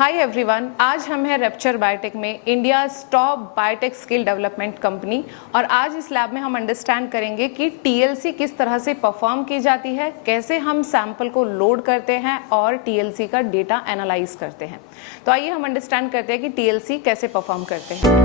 Hi everyone, आज हम हैं रैप्चर बायोटेक में, India top biotech skill development company. और आज इस लैब में हम अंडरस्टैंड करेंगे कि टीएलसी किस तरह से परफॉर्म की जाती है, कैसे हम सैंपल को लोड करते हैं और टीएलसी का डेटा एनालाइज करते हैं। तो आइए हम अंडरस्टैंड करते हैं कि टीएलसी कैसे परफॉर्म करते हैं।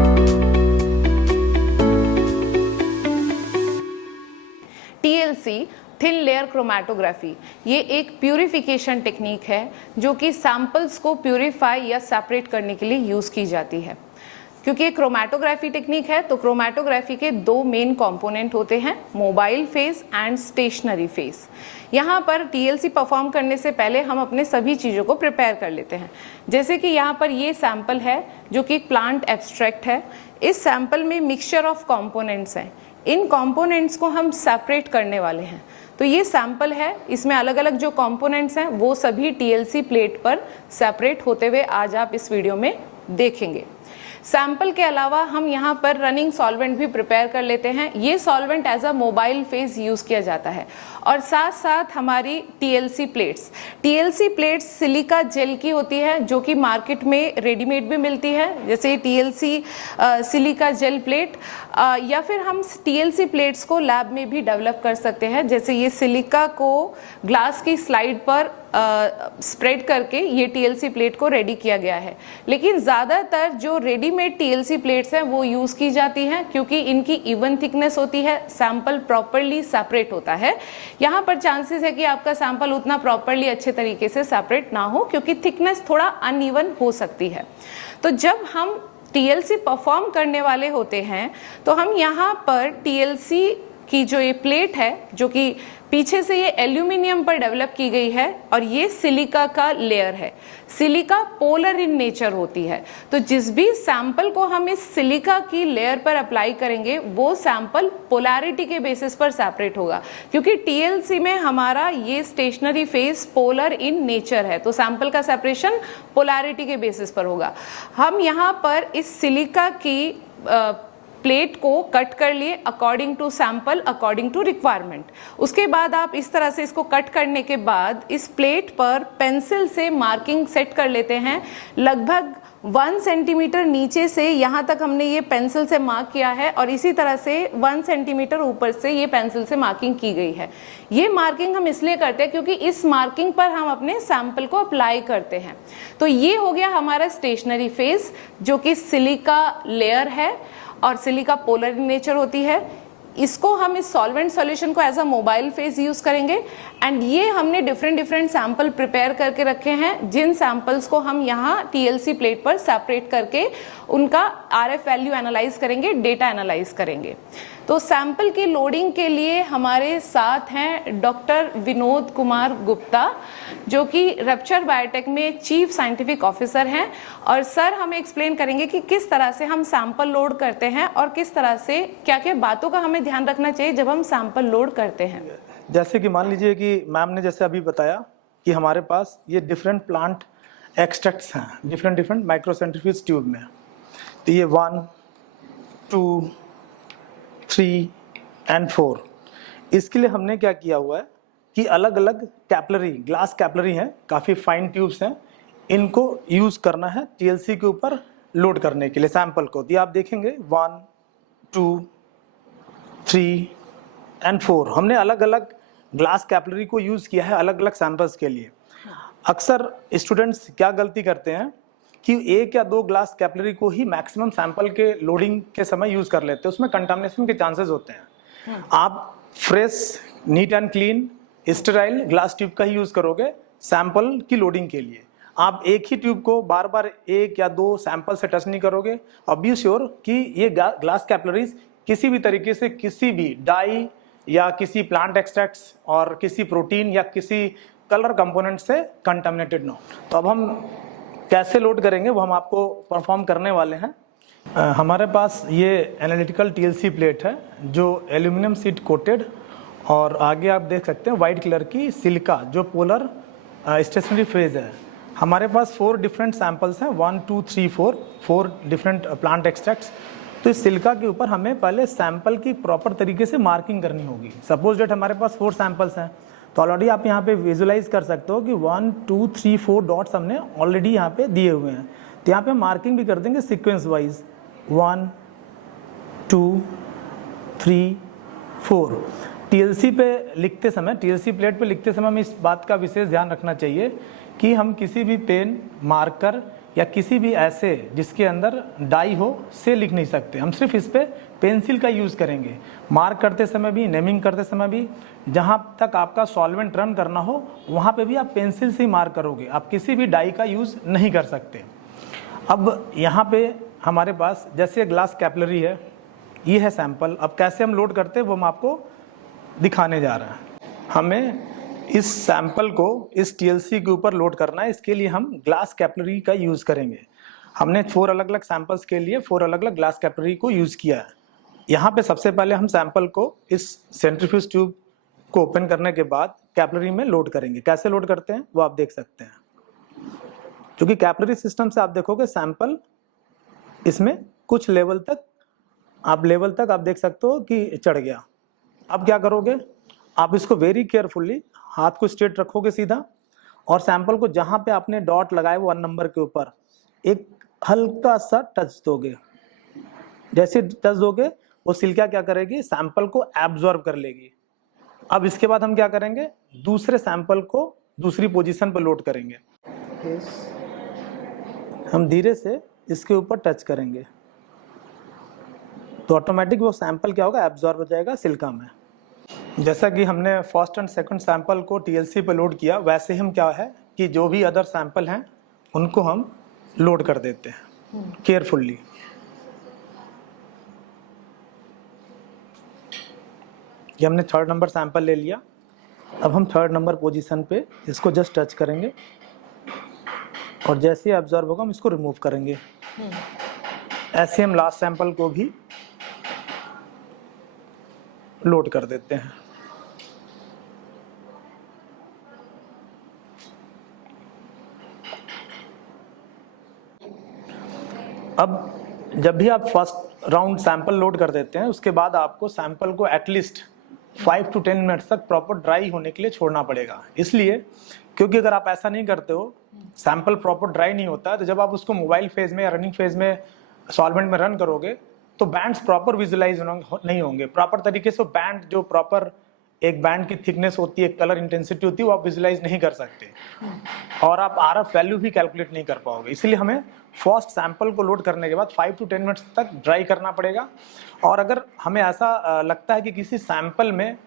टीएलसी थिन लेयर क्रोमैटोग्राफी ये एक प्यूरिफिकेशन टेक्निक है जो कि सैंपल्स को प्यूरिफाई या सेपरेट करने के लिए यूज़ की जाती है। क्योंकि ये क्रोमैटोग्राफी टेक्निक है तो क्रोमैटोग्राफी के दो मेन कंपोनेंट होते हैं, mobile phase and stationary phase. यहाँ पर टीएलसी परफॉर्म करने से पहले हम अपने सभी चीज़ों को प्रिपेयर कर लेते हैं। जैसे कि यहाँ पर ये सैंपल है जो कि प्लांट एब्स्ट्रैक्ट है। इस सैंपल में मिक्सचर ऑफ कॉम्पोनेंट्स हैं। इन कॉम्पोनेंट्स को हम सेपरेट करने वाले हैं। तो ये सैंपल है, इसमें अलग अलग जो कंपोनेंट्स हैं वो सभी टीएलसी प्लेट पर सेपरेट होते हुए आज आप इस वीडियो में देखेंगे। सैंपल के अलावा हम यहाँ पर रनिंग सॉल्वेंट भी प्रिपेयर कर लेते हैं। ये solvent as a mobile phase use किया जाता है। और साथ साथ हमारी टीएलसी प्लेट्स सिलिका जेल की होती है जो कि मार्केट में रेडीमेड भी मिलती है, जैसे टीएलसी सिलिका जेल प्लेट, या फिर हम टीएलसी प्लेट्स को लैब में भी डेवलप कर सकते हैं। जैसे ये सिलिका को ग्लास की स्लाइड पर स्प्रेड करके ये टीएलसी प्लेट को रेडी किया गया है। लेकिन ज़्यादातर जो रेडीमेड टीएलसी प्लेट्स हैं वो यूज़ की जाती हैं क्योंकि इनकी इवन थिकनेस होती है, सैंपल प्रॉपरली सेपरेट होता है। यहाँ पर चांसेस है कि आपका सैंपल उतना प्रॉपरली अच्छे तरीके से सेपरेट ना हो क्योंकि थिकनेस थोड़ा अनइवन हो सकती है। तो जब हम टीएलसी परफॉर्म करने वाले होते हैं तो हम यहाँ पर टीएलसी की जो ये प्लेट है जो कि पीछे से ये एल्यूमिनियम पर डेवलप की गई है और ये सिलिका का लेयर है। सिलिका पोलर इन नेचर होती है, तो जिस भी सैंपल को हम इस सिलिका की लेयर पर अप्लाई करेंगे वो सैंपल पोलैरिटी के बेसिस पर सेपरेट होगा। क्योंकि टीएलसी में हमारा ये stationary phase polar in nature है तो सैंपल का सेपरेशन पोलैरिटी के बेसिस पर होगा। हम यहाँ पर इस सिलिका की प्लेट को कट कर लिए according to sample, according to requirement. उसके बाद आप इस तरह से इसको कट करने के बाद इस प्लेट पर पेंसिल से मार्किंग सेट कर लेते हैं। लगभग 1 सेंटीमीटर नीचे से यहाँ तक हमने ये पेंसिल से मार्क किया है और इसी तरह से 1 सेंटीमीटर ऊपर से ये पेंसिल से मार्किंग की गई है। ये मार्किंग हम इसलिए करते हैं क्योंकि इस मार्किंग पर हम अपने सैंपल को अप्लाई करते हैं। तो ये हो गया हमारा स्टेशनरी फेज जो कि सिलिका लेयर है और सिलिका पोलर इन नेचर होती है। इसको हम इस सॉल्वेंट सॉल्यूशन को as a mobile phase use करेंगे। एंड ये हमने डिफरेंट सैंपल प्रिपेयर करके रखे हैं जिन सैंपल्स को हम यहाँ टीएलसी प्लेट पर सेपरेट करके उनका आरएफ वैल्यू एनालाइज करेंगे, डेटा एनालाइज करेंगे। तो सैंपल की लोडिंग के लिए हमारे साथ हैं डॉक्टर विनोद कुमार गुप्ता जो कि रैप्चर बायोटेक में चीफ साइंटिफिक ऑफिसर हैं। और सर हमें एक्सप्लेन करेंगे कि किस तरह से हम सैंपल लोड करते हैं और किस तरह से क्या क्या बातों का हमें ध्यान रखना चाहिए जब हम सैंपल लोड करते हैं। जैसे कि मान लीजिए कि मैम ने जैसे अभी बताया कि हमारे पास ये डिफरेंट प्लांट एक्सट्रैक्ट्स हैं डिफरेंट माइक्रोसेंट्रीफ्यूज ट्यूब में। तो ये 1, 2, 3 एंड 4। इसके लिए हमने क्या किया हुआ है कि अलग अलग कैपलरी, ग्लास कैपलरी हैं, काफ़ी फाइन ट्यूब्स हैं, इनको यूज़ करना है टीएलसी के ऊपर लोड करने के लिए सैंपल को। तो आप देखेंगे 1, 2, 3 एंड 4 हमने अलग अलग ग्लास कैपलरी को यूज़ किया है अलग अलग सैंपल्स के लिए। अक्सर स्टूडेंट्स क्या गलती करते हैं कि 1 या 2 ग्लास कैपलरी को ही मैक्सिमम सैंपल के लोडिंग के समय यूज़ कर लेते हैं, उसमें कंटामिनेशन के चांसेस होते हैं। आप fresh, neat and clean, sterile glass tube का ही यूज़ करोगे सैंपल की लोडिंग के लिए। आप एक ही ट्यूब को बार बार 1 या 2 सैंपल से टच नहीं करोगे और बी श्योर कि ये ग्लास कैपलरीज किसी भी तरीके से किसी भी डाई या किसी प्लांट एक्सट्रैक्ट्स और किसी प्रोटीन या किसी कलर कंपोनेंट से कंटामिनेटेड ना हो। तो अब हम कैसे लोड करेंगे वो हम आपको परफॉर्म करने वाले हैं। हमारे पास ये एनालिटिकल टीएलसी प्लेट है जो एल्यूमिनियम सीट कोटेड और आगे आप देख सकते हैं वाइट कलर की सिलिका जो पोलर स्टेशनरी फेज है। हमारे पास 4 डिफरेंट सैंपल्स हैं, 1, 2, 3, 4 डिफरेंट प्लांट एक्सट्रैक्ट्स। तो इस सिलिका के ऊपर हमें पहले सैंपल की प्रॉपर तरीके से मार्किंग करनी होगी। सपोज डेट हमारे पास 4 सैंपल्स हैं तो ऑलरेडी आप यहाँ पे विजुलाइज कर सकते हो कि 1 2 3 4 डॉट्स हमने ऑलरेडी यहाँ पे दिए हुए हैं। तो यहाँ पे मार्किंग भी कर देंगे सीक्वेंस वाइज 1 2 3 4। टीएलसी पे लिखते समय, टीएलसी प्लेट पे लिखते समय हमें इस बात का विशेष ध्यान रखना चाहिए कि हम किसी भी पेन, मार्कर या किसी भी ऐसे जिसके अंदर डाई हो से लिख नहीं सकते। हम सिर्फ इस पे पेंसिल का यूज़ करेंगे। मार्क करते समय भी, नेमिंग करते समय भी, जहाँ तक आपका सॉल्वेंट रन करना हो वहाँ पे भी आप पेंसिल से ही मार्क करोगे, आप किसी भी डाई का यूज़ नहीं कर सकते। अब यहाँ पे हमारे पास जैसे ग्लास कैपिलरी है, ये है सैंपल। अब कैसे हम लोड करते हैं वो हम आपको दिखाने जा रहे हैं। हमें इस सैंपल को इस टीएलसी के ऊपर लोड करना है। इसके लिए हम ग्लास कैपिलरी का यूज़ करेंगे। हमने 4 अलग अलग सैंपल्स के लिए 4 अलग अलग ग्लास कैपिलरी को यूज़ किया है। यहाँ पे सबसे पहले हम सैंपल को इस सेंट्रीफ्यूज ट्यूब को ओपन करने के बाद कैपिलरी में लोड करेंगे। कैसे लोड करते हैं वो आप देख सकते हैं। क्योंकि कैपिलरी सिस्टम से आप देखोगे सैंपल इसमें कुछ लेवल तक आप देख सकते हो कि चढ़ गया। अब क्या करोगे, आप इसको वेरी केयरफुली हाथ को स्ट्रेट रखोगे सीधा, और सैंपल को जहां पे आपने डॉट लगाया वो 1 नंबर के ऊपर एक हल्का सा टच दोगे। जैसे टच दोगे वो सिलिका क्या करेगी, सैंपल को एब्जॉर्ब कर लेगी। अब इसके बाद हम क्या करेंगे, दूसरे सैंपल को दूसरी पोजीशन पर लोड करेंगे। हम धीरे से इसके ऊपर टच करेंगे तो ऑटोमेटिक वो सैंपल क्या होगा, एब्जॉर्ब हो जाएगा सिलिका में। जैसा कि हमने फर्स्ट एंड सेकंड सैंपल को टीएलसी पे लोड किया, वैसे ही हम क्या है कि जो भी अदर सैंपल हैं उनको हम लोड कर देते हैं केयरफुल्ली। ये हमने 3rd नंबर सैंपल ले लिया। अब हम 3rd नंबर पोजीशन पे इसको जस्ट टच करेंगे और जैसे ही एब्जॉर्ब होगा हम इसको रिमूव करेंगे। ऐसे हम लास्ट सैंपल को भी लोड कर देते हैं। अब जब भी आप फर्स्ट राउंड सैंपल लोड कर देते हैं उसके बाद आपको सैंपल को एटलीस्ट 5 to 10 मिनट्स तक प्रॉपर ड्राई होने के लिए छोड़ना पड़ेगा। इसलिए क्योंकि अगर आप ऐसा नहीं करते हो, सैंपल प्रॉपर ड्राई नहीं होता है, तो जब आप उसको मोबाइल फेज में या रनिंग फेज में सॉल्वेंट में रन करोगे तो बैंड्स प्रॉपर विजुलाइज नहीं होंगे। प्रॉपर तरीके से बैंड, जो प्रॉपर एक बैंड की थिकनेस होती है, कलर इंटेंसिटी होती है, वो आप विजुलाइज नहीं कर सकते और आप आरएफ वैल्यू भी कैलकुलेट नहीं कर पाओगे। इसलिए हमें फर्स्ट सैंपल को लोड करने के बाद 5 to 10 मिनट्स तक ड्राई करना पड़ेगा। और अगर हमें ऐसा लगता है कि किसी सैंपल में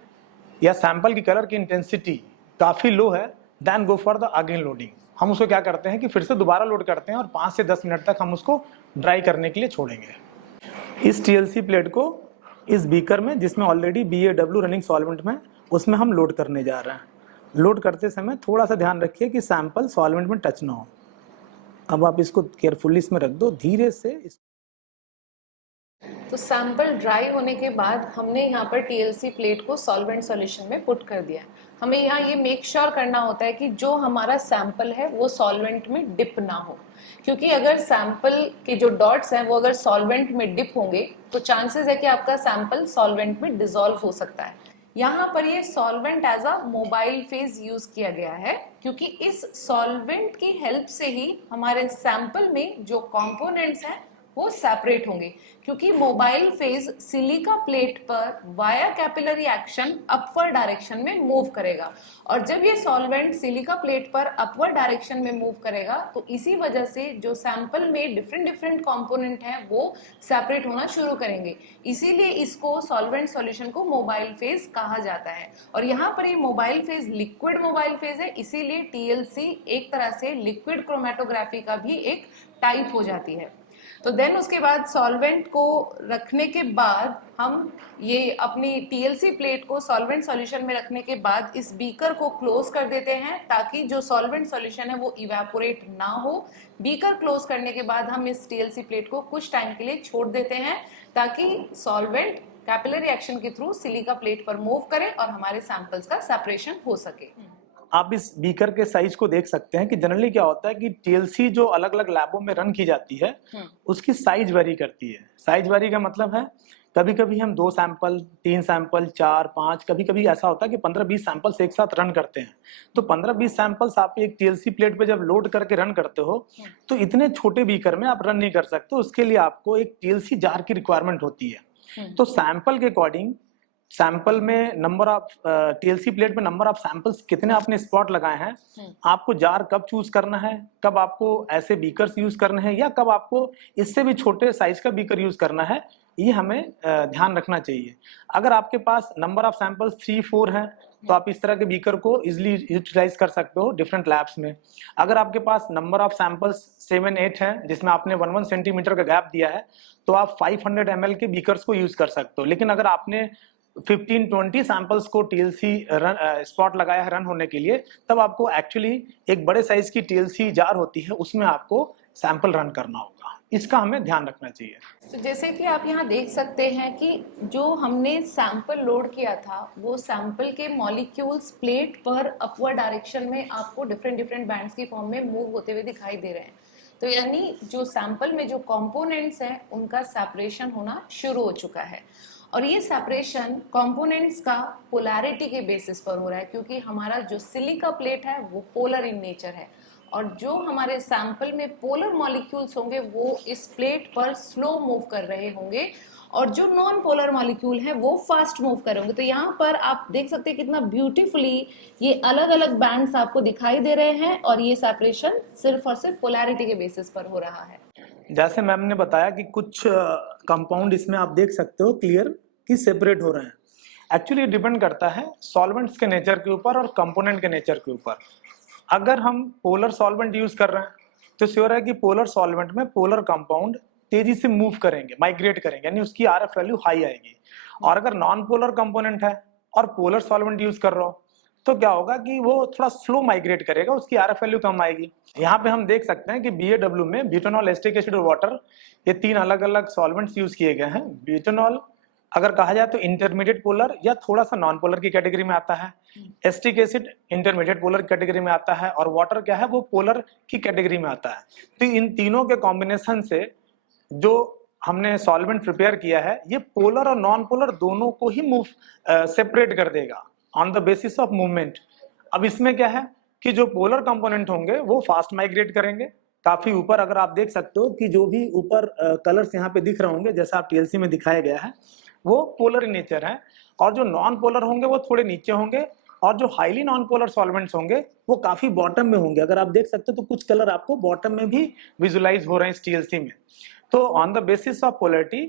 या सैंपल की कलर की इंटेंसिटी काफ़ी लो है, then go for the again loading. हम उसको क्या करते हैं कि फिर से दोबारा लोड करते हैं और 5 से 10 मिनट तक हम उसको ड्राई करने के लिए छोड़ेंगे। इस टीएलसी प्लेट को इस बीकर में, जिसमें ऑलरेडी BAW रनिंग सॉल्वेंट में, उसमें हम लोड करने जा रहे हैं। लोड करते समय थोड़ा सा ध्यान रखिए कि सैंपल सॉल्वेंट में टच ना हो। अब आप इसको केयरफुली इसमें रख दो, धीरे से। तो सैंपल ड्राई होने के बाद हमने यहाँ पर टीएलसी प्लेट को सॉल्वेंट सॉल्यूशन में पुट कर दिया। हमें यहाँ ये मेक श्योर करना होता है कि जो हमारा सैंपल है वो सॉल्वेंट में डिप ना हो, क्योंकि अगर सैंपल के जो डॉट्स हैं वो अगर सॉल्वेंट में डिप होंगे तो चांसेस है कि आपका सैंपल सॉल्वेंट में डिसॉल्व हो सकता है। यहाँ पर ये solvent as a mobile phase use किया गया है, क्योंकि इस सॉल्वेंट की हेल्प से ही हमारे सैंपल में जो कंपोनेंट्स हैं वो सेपरेट होंगे, क्योंकि मोबाइल फेज सिलिका प्लेट पर via capillary action upward direction में मूव करेगा, और जब ये सॉल्वेंट सिलिका प्लेट पर अपवर्ड डायरेक्शन में मूव करेगा तो इसी वजह से जो सैंपल में डिफरेंट कंपोनेंट हैं वो सेपरेट होना शुरू करेंगे। इसीलिए इसको सॉल्वेंट सॉल्यूशन को मोबाइल फेज कहा जाता है। और यहाँ पर ये mobile phase liquid mobile phase है, इसीलिए टीएलसी एक तरह से लिक्विड क्रोमेटोग्राफी का भी एक टाइप हो जाती है। तो देन उसके बाद सॉल्वेंट को रखने के बाद हम ये अपनी टीएलसी प्लेट को सॉल्वेंट सॉल्यूशन में रखने के बाद इस बीकर को क्लोज कर देते हैं, ताकि जो सॉल्वेंट सॉल्यूशन है वो इवेपोरेट ना हो। बीकर क्लोज करने के बाद हम इस टीएलसी प्लेट को कुछ टाइम के लिए छोड़ देते हैं, ताकि सॉल्वेंट कैपिलरी एक्शन के थ्रू सिलिका प्लेट पर मूव करे और हमारे सैंपल्स का सेपरेशन हो सके। आप इस बीकर के साइज को देख सकते हैं कि जनरली क्या होता है कि टीएलसी जो अलग अलग लैबों में रन की जाती है उसकी साइज वेरी करती है। साइज वेरी का मतलब है कभी कभी हम 2 सैंपल, 3 सैंपल, 4, 5, कभी कभी ऐसा होता है कि 15-20 सैंपल्स एक साथ रन करते हैं। तो 15-20 सैंपल्स आप एक टीएलसी प्लेट पे जब लोड करके रन करते हो तो इतने छोटे बीकर में आप रन नहीं कर सकते, उसके लिए आपको एक टीएलसी जार की रिक्वायरमेंट होती है। तो सैंपल के अकॉर्डिंग, सैंपल में नंबर ऑफ टीएलसी प्लेट में नंबर ऑफ सैंपल्स कितने आपने स्पॉट लगाए हैं, आपको जार कब चूज करना है, कब आपको ऐसे बीकर्स यूज करने हैं या कब आपको इससे भी छोटे साइज का बीकर यूज करना है, ये हमें ध्यान रखना चाहिए। अगर आपके पास नंबर ऑफ सैंपल्स 3-4 हैं तो आप इस तरह के बीकर को इजिली यूटिलाइज कर सकते हो डिफरेंट लैब्स में। अगर आपके पास नंबर ऑफ सैंपल्स 7-8 हैं जिसमें आपने 1-1 सेंटीमीटर का गैप दिया है तो आप 500 ml के बीकर्स को यूज कर सकते हो। लेकिन अगर आपने 15-20 सैंपल्स को टीएलसी स्पॉट लगाया है रन होने के लिए, तब आपको एक्चुअली एक बड़े साइज की टीएलसी जार होती है, उसमें आपको सैंपल रन करना होगा। इसका हमें ध्यान रखना चाहिए। तो जैसे कि आप यहाँ देख सकते हैं कि जो हमने सैंपल लोड किया था वो सैंपल के मॉलिक्यूल्स प्लेट पर अपवर्ड डायरेक्शन में आपको डिफरेंट बैंड्स की फॉर्म में मूव होते हुए दिखाई दे रहे हैं। तो यानी जो सैंपल में जो कंपोनेंट्स हैं उनका सेपरेशन होना शुरू हो चुका है और ये सेपरेशन कंपोनेंट्स का पोलैरिटी के बेसिस पर हो रहा है, क्योंकि हमारा जो सिलिका प्लेट है वो पोलर इन नेचर है और जो हमारे सैंपल में पोलर मॉलिक्यूल्स होंगे वो इस प्लेट पर स्लो मूव कर रहे होंगे और जो नॉन पोलर मॉलिक्यूल हैं वो फास्ट मूव कर रहे होंगे। तो यहाँ पर आप देख सकते हैं कितना ब्यूटीफुली ये अलग अलग बैंड्स आपको दिखाई दे रहे हैं और ये सेपरेशन सिर्फ और सिर्फ पोलैरिटी के बेसिस पर हो रहा है। जैसे मैम ने बताया कि कुछ कंपाउंड इसमें आप देख सकते हो क्लियर कि सेपरेट हो रहे हैं। एक्चुअली डिपेंड करता है सॉल्वेंट्स के नेचर के ऊपर और कंपोनेंट के नेचर के ऊपर। अगर हम पोलर सॉल्वेंट यूज कर रहे हैं तो श्योर है कि पोलर सॉल्वेंट में पोलर कंपाउंड तेजी से मूव करेंगे, माइग्रेट करेंगे, यानी उसकी आरएफ वैल्यू हाई आएगी। और अगर नॉन पोलर कंपोनेंट है और पोलर सॉल्वेंट यूज कर रहे हो तो क्या होगा कि वो थोड़ा स्लो माइग्रेट करेगा, उसकी आरएफ वैल्यू कम आएगी। यहाँ पे हम देख सकते हैं कि BAW में ब्यूटेनॉल, एसिटिक एसिड और वाटर, ये 3 अलग अलग सॉल्वेंट्स यूज किए गए हैं। ब्यूटेनॉल अगर कहा जाए तो इंटरमीडिएट पोलर या थोड़ा सा नॉन पोलर की कैटेगरी में आता है, acetic acid intermediate polar category में आता है और वाटर क्या है वो पोलर की कैटेगरी में आता है। तो इन तीनों के कॉम्बिनेशन से जो हमने सॉल्वेंट प्रिपेयर किया है ये पोलर और नॉन पोलर दोनों को ही मूव सेपरेट कर देगा on the basis of movement. अब इसमें क्या है कि जो पोलर कंपोनेंट होंगे वो फास्ट माइग्रेट करेंगे काफी ऊपर। अगर आप देख सकते हो कि जो भी ऊपर कलर्स यहाँ पे दिख रहे होंगे जैसा आप टीएलसी में दिखाया गया है वो पोलर इन नेचर है, और जो नॉन पोलर होंगे वो थोड़े नीचे होंगे और जो हाईली नॉन पोलर सॉल्वेंट्स होंगे वो काफी बॉटम में होंगे। अगर आप देख सकते हो तो कुछ कलर आपको बॉटम में भी विजुलाइज हो रहे हैं इस टीएलसी में। तो on the basis of polarity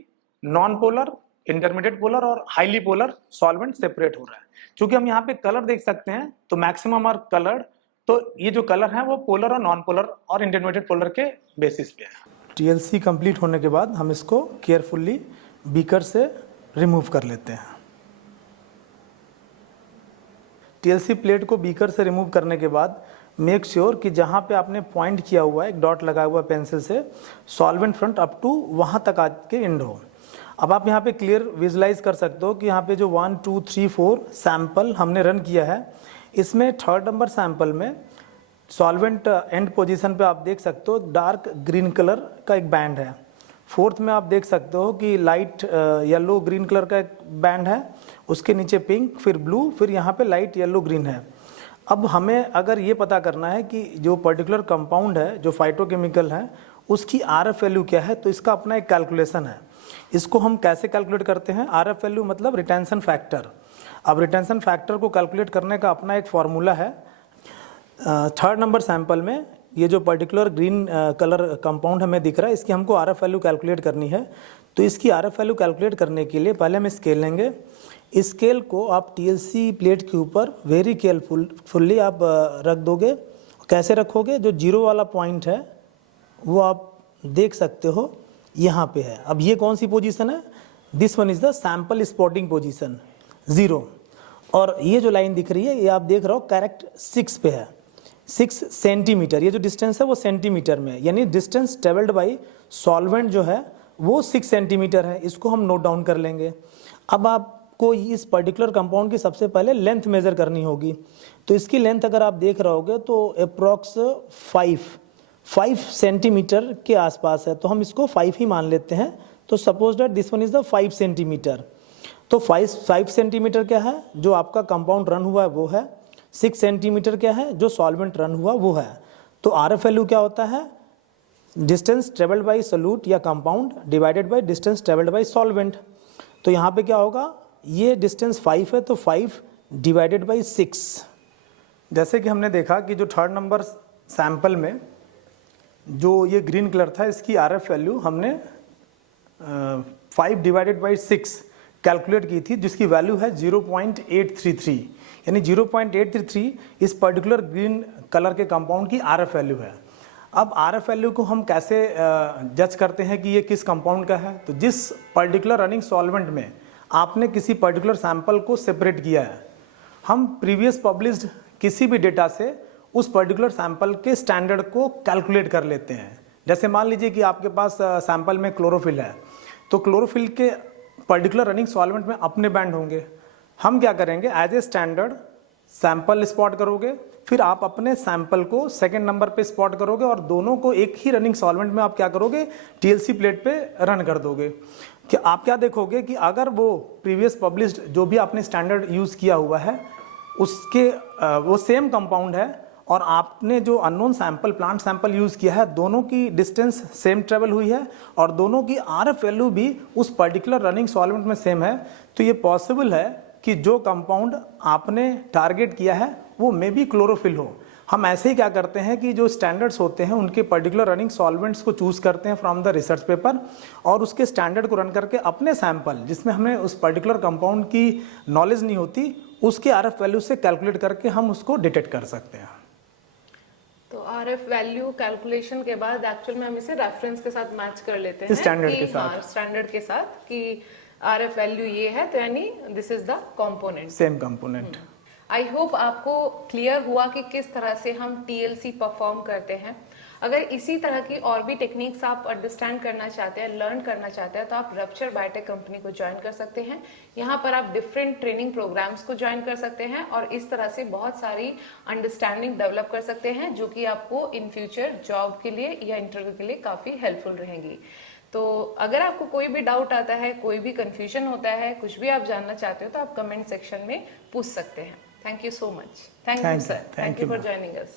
non polar, intermediate polar और हाईली पोलर सॉल्वेंट सेपरेट हो रहा है। क्योंकि हम यहाँ पे कलर देख सकते हैं तो मैक्सिमम आर कलर्ड, तो ये जो कलर है वो पोलर और नॉन पोलर और इंटरमीडिएट पोलर के बेसिस पे है। टीएलसी कंप्लीट होने के बाद हम इसको केयरफुली बीकर से रिमूव कर लेते हैं। टीएलसी प्लेट को बीकर से रिमूव करने के बाद मेक श्योर कि जहाँ पे आपने पॉइंट किया हुआ है, एक डॉट लगाया हुआ पेंसिल से, सॉल्वेंट फ्रंट अप टू वहाँ तक आके एंड हो। अब आप यहाँ पे क्लियर विजुलाइज कर सकते हो कि यहाँ पे जो 1, 2, 3, 4 सैंपल हमने रन किया है, इसमें 3rd नंबर सैंपल में सॉल्वेंट एंड पोजीशन पे आप देख सकते हो डार्क ग्रीन कलर का एक बैंड है। 4th में आप देख सकते हो कि लाइट येलो ग्रीन कलर का एक बैंड है, उसके नीचे पिंक, फिर ब्लू, फिर यहाँ पे लाइट येलो ग्रीन है। अब हमें अगर ये पता करना है कि जो पर्टिकुलर कंपाउंड है, जो फाइटोकेमिकल है, उसकी आरएफ वैल्यू क्या है, तो इसका अपना एक कैलकुलेशन है। इसको हम कैसे कैलकुलेट करते हैं? आरएफ वैल्यू मतलब रिटेंशन फैक्टर। अब रिटेंशन फैक्टर को कैलकुलेट करने का अपना एक फॉर्मूला है। 3rd नंबर सैंपल में ये जो पर्टिकुलर ग्रीन कलर कंपाउंड हमें दिख रहा है, इसकी हमको आरएफ वैल्यू कैलकुलेट करनी है। तो इसकी आरएफ वैल्यू कैलकुलेट करने के लिए पहले हम स्केल लेंगे। स्केल को आप टीएलसी प्लेट के ऊपर वेरी केयरफुली आप रख दोगे। कैसे रखोगे? जो 0 वाला पॉइंट है वो आप देख सकते हो यहाँ पे है। अब ये कौन सी पोजीशन है? This one is the sample spotting position 0। और ये जो लाइन दिख रही है ये आप देख रहे हो करेक्ट 6 पे है, 6 सेंटीमीटर। ये जो डिस्टेंस है वो सेंटीमीटर में है, यानी डिस्टेंस ट्रेवल्ड बाई सॉल्वेंट जो है वो 6 सेंटीमीटर है। इसको हम नोट डाउन कर लेंगे। अब आपको इस पर्टिकुलर कंपाउंड की सबसे पहले लेंथ मेजर करनी होगी। तो इसकी लेंथ अगर आप देख रहे होगे तो अप्रॉक्स 5 सेंटीमीटर के आसपास है, तो हम इसको 5 ही मान लेते हैं। तो suppose that this one is the 5 centimetre, तो 5 सेंटीमीटर क्या है जो आपका कंपाउंड रन हुआ है वो है, 6 सेंटीमीटर क्या है जो सॉल्वेंट रन हुआ वो है। तो RF वैल्यू क्या होता है, डिस्टेंस ट्रेवल्ड बाई सोल्यूट या compound divided by distance travelled by solvent. तो यहाँ पे क्या होगा, ये डिस्टेंस 5 है तो 5 डिवाइडेड बाई 6। जैसे कि हमने देखा कि जो थर्ड नंबर सैंपल में जो ये ग्रीन कलर था इसकी RF वैल्यू हमने 5 डिवाइडेड बाई 6 कैलकुलेट की थी, जिसकी वैल्यू है 0.833, यानी 0.833 इस पर्टिकुलर ग्रीन कलर के कंपाउंड की RF वैल्यू है। अब RF वैल्यू को हम कैसे जज करते हैं कि ये किस कंपाउंड का है, तो जिस पर्टिकुलर रनिंग सॉल्वेंट में आपने किसी पर्टिकुलर सैंपल को सेपरेट किया है, हम प्रीवियस पब्लिश्ड किसी भी डेटा से उस पर्टिकुलर सैंपल के स्टैंडर्ड को कैलकुलेट कर लेते हैं। जैसे मान लीजिए कि आपके पास सैंपल में क्लोरोफिल है, तो क्लोरोफिल के पर्टिकुलर रनिंग सॉल्वेंट में अपने बैंड होंगे। हम क्या करेंगे, as a standard sample spot करोगे, फिर आप अपने सैंपल को सेकंड नंबर पे स्पॉट करोगे और दोनों को एक ही रनिंग सॉल्वेंट में आप क्या करोगे, TLC प्लेट पे रन कर दोगे। कि आप क्या देखोगे कि अगर वो प्रीवियस पब्लिश्ड जो भी आपने स्टैंडर्ड यूज़ किया हुआ है उसके वो सेम कंपाउंड है और आपने जो unknown sample plant sample use किया है, दोनों की डिस्टेंस सेम ट्रेवल हुई है और दोनों की RF वैल्यू भी उस पर्टिकुलर रनिंग सॉल्वेंट में सेम है, तो ये पॉसिबल है कि जो कंपाउंड आपने टारगेट किया है वो मे बी क्लोरोफिल हो। हम ऐसे ही क्या करते हैं कि जो स्टैंडर्ड्स होते हैं उनके पर्टिकुलर रनिंग सॉल्वेंट्स को चूज़ करते हैं फ्रॉम द रिसर्च पेपर और उसके स्टैंडर्ड को रन करके अपने सैंपल जिसमें हमें उस पर्टिकुलर कंपाउंड की नॉलेज नहीं होती उसके RF वैल्यू से कैलकुलेट करके हम उसको डिटेक्ट कर सकते हैं। तो RF वैल्यू कैलकुलेशन के बाद एक्चुअल में हम इसे रेफरेंस के साथ मैच कर लेते हैं, स्टैंडर्ड कि के साथ। हाँ, स्टैंडर्ड के साथ कि RF वैल्यू ये है, तो यानी this is the component, same component. I hope आपको क्लियर हुआ कि किस तरह से हम TLC परफॉर्म करते हैं। अगर इसी तरह की और भी टेक्निक्स आप अंडरस्टैंड करना चाहते हैं, लर्न करना चाहते हैं, तो आप रप्चर बायोटेक कंपनी को ज्वाइन कर सकते हैं। यहाँ पर आप डिफरेंट ट्रेनिंग प्रोग्राम्स को ज्वाइन कर सकते हैं और इस तरह से बहुत सारी अंडरस्टैंडिंग डेवलप कर सकते हैं जो कि आपको इन फ्यूचर जॉब के लिए या इंटरव्यू के लिए काफ़ी हेल्पफुल रहेंगी। तो अगर आपको कोई भी डाउट आता है, कोई भी कंफ्यूजन होता है, कुछ भी आप जानना चाहते हो, तो आप कमेंट सेक्शन में पूछ सकते हैं। Thank you so much. Thank you, sir. Thank you for joining us.